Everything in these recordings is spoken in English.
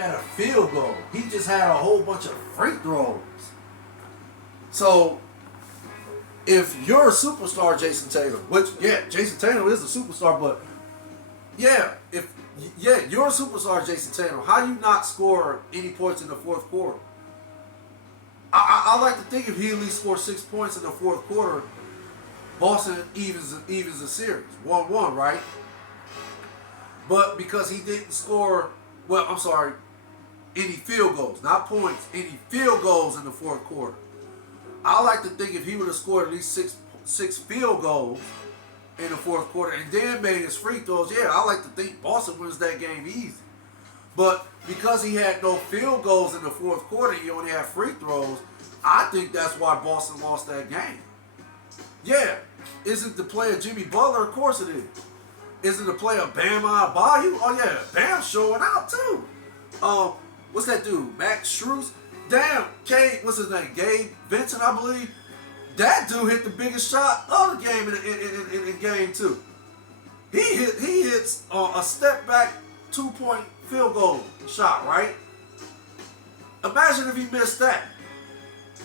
had a field goal. He just had a whole bunch of free throws. So if you're a superstar, Jason Tatum, which Jason Tatum is a superstar, but you're a superstar, Jason Tatum. How do you not score any points in the fourth quarter? I like to think if he at least scores 6 points in the fourth quarter, Boston evens the series 1-1, right? But because he didn't score, any field goals, not points, any field goals in the fourth quarter. I like to think if he would have scored at least six field goals in the fourth quarter and then made his free throws, I like to think Boston wins that game easy. But because he had no field goals in the fourth quarter, he only had free throws, I think that's why Boston lost that game. Yeah. Is it the play of Jimmy Butler? Of course it is. Is it the play of Bam Adebayo? Oh yeah, Bam's showing out too. What's that dude? Max Strus? Damn, what's his name? Gabe Vincent, I believe. That dude hit the biggest shot of the game in game 2. He hits a step back 2-point field goal shot, right? Imagine if he missed that.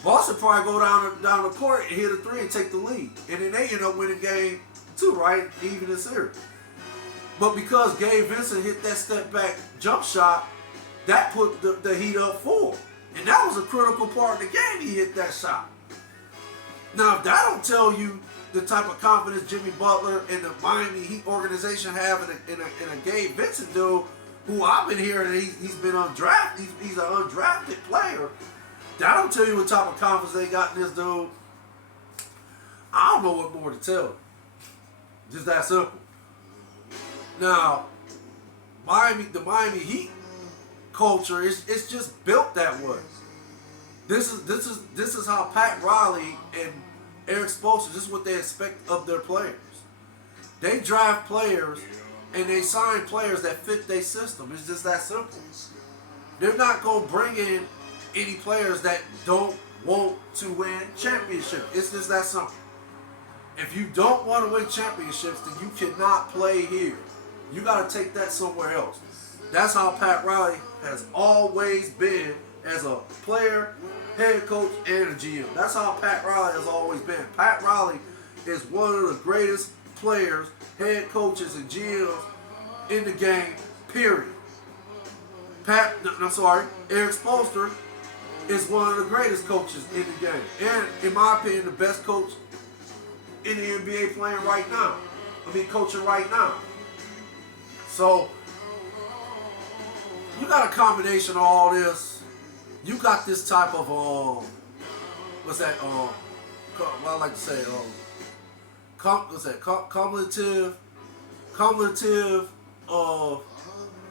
Boston probably go down the court and hit a 3 and take the lead. And then they end up winning game 2, right? Even the series. But because Gabe Vincent hit that step back jump shot, that put the Heat up 4. And that was a critical part of the game. He hit that shot. Now, if that don't tell you the type of confidence Jimmy Butler and the Miami Heat organization have in a Gabe Vincent dude, who I've been hearing he's been undrafted. He's an undrafted player. That don't tell you what type of confidence they got in this dude. I don't know what more to tell you. Just that simple. Now, the Miami Heat culture it's just built that way. This is how Pat Riley and Eric Spoelstra, this is what they expect of their players. They draft players and they sign players that fit their system. It's just that simple. They're not going to bring in any players that don't want to win championships. It's just that simple. If you don't want to win championships, then you cannot play here. You got to take that somewhere else. That's how Pat Riley has always been as a player, head coach, and a GM. That's how Pat Riley has always been. Pat Riley is one of the greatest players, head coaches, and GMs in the game, period. Eric Spoelstra is one of the greatest coaches in the game. And, in my opinion, the best coach in the NBA coaching right now. So, you got a combination of all this. You got this type of, what I like to say, cumulative,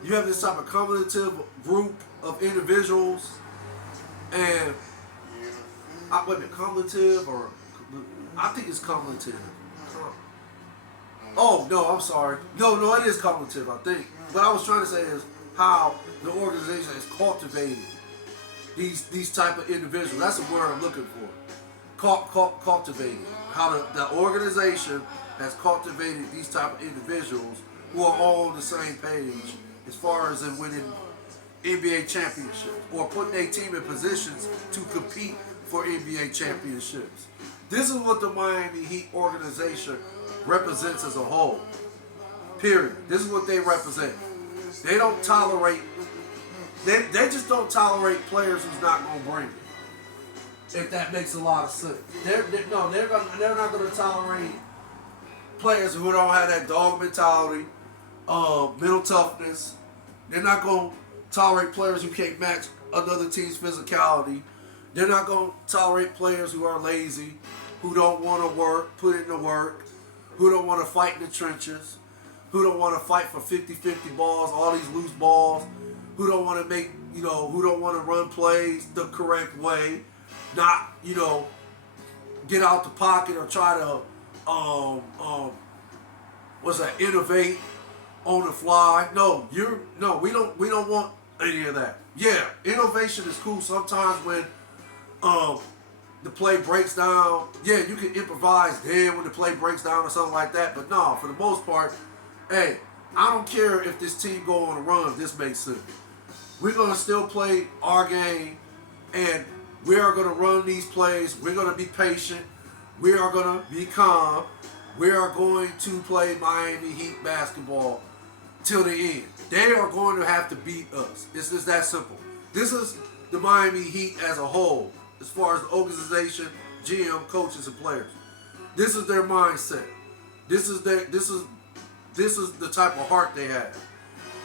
you have this type of cumulative group of individuals, and, cumulative, or, I think it's cumulative. Oh, no, I'm sorry. No, it is cumulative, I think. What I was trying to say is how the organization has cultivated these type of individuals. That's the word I'm looking for. Cultivated. How the organization has cultivated these type of individuals who are all on the same page as far as in winning NBA championships or putting their team in positions to compete for NBA championships. This is what the Miami Heat organization represents as a whole. Period. This is what they represent. They don't tolerate. They just don't tolerate players who's not going to bring it. If that makes a lot of sense. They're not going to tolerate players who don't have that dog mentality, mental toughness. They're not going to tolerate players who can't match another team's physicality. They're not going to tolerate players who are lazy, who don't want to put in the work, who don't want to fight in the trenches, who don't want to fight for 50-50 balls, all these loose balls, who don't want to who don't want to run plays the correct way, not, get out the pocket or try to, innovate on the fly. We don't want any of that. Yeah, innovation is cool sometimes when, the play breaks down. Yeah, you can improvise then when the play breaks down or something like that. But no, for the most part, hey, I don't care if this team go on a run. If this makes sense. We're going to still play our game, and we are going to run these plays. We're going to be patient. We are going to be calm. We are going to play Miami Heat basketball till the end. They are going to have to beat us. It's just that simple. This is the Miami Heat as a whole, as far as the organization, GM, coaches, and players. This is their mindset. This is the type of heart they have.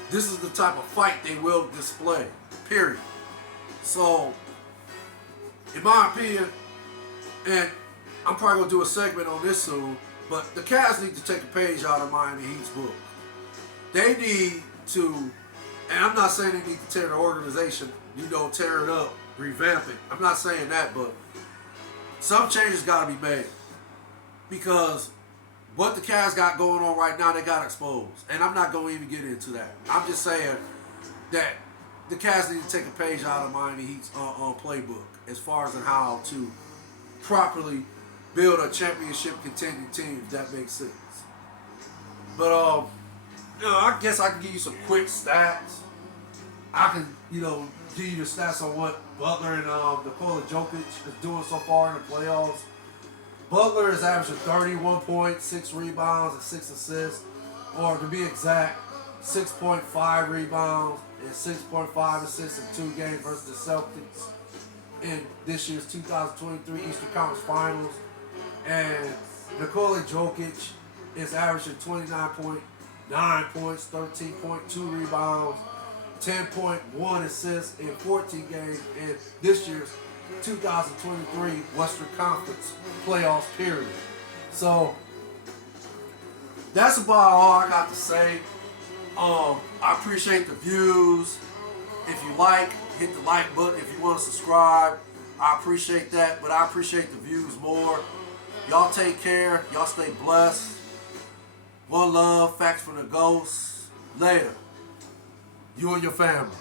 This is the type of fight they will display. Period. So, in my opinion, and I'm probably gonna do a segment on this soon, but the Cavs need to take a page out of Miami Heat's book. They need to, and I'm not saying they need to tear the organization, tear it up, revamp it. I'm not saying that, but some changes got to be made, because what the Cavs got going on right now, they got exposed. And I'm not going to even get into that. I'm just saying that the Cavs need to take a page out of Miami Heat's playbook as far as how to properly build a championship contending team, if that makes sense. But I guess I can give you some quick stats. I can, give you the stats on what Butler and Nikola Jokic is doing so far in the playoffs. Butler is averaging 31 points, 6 rebounds, and 6 assists. Or to be exact, 6.5 rebounds and 6.5 assists in 2 games versus the Celtics in this year's 2023 Eastern Conference Finals. And Nikola Jokic is averaging 29.9 points, 13.2 rebounds, 10.1 assists in 14 games in this year's 2023 Western Conference playoffs period. So that's about all I got to say. I appreciate the views. If you like, hit the like button. If you want to subscribe, I appreciate that, but I appreciate the views more. Y'all take care. Y'all stay blessed. One love. Facts for the ghosts. Later. You and your family.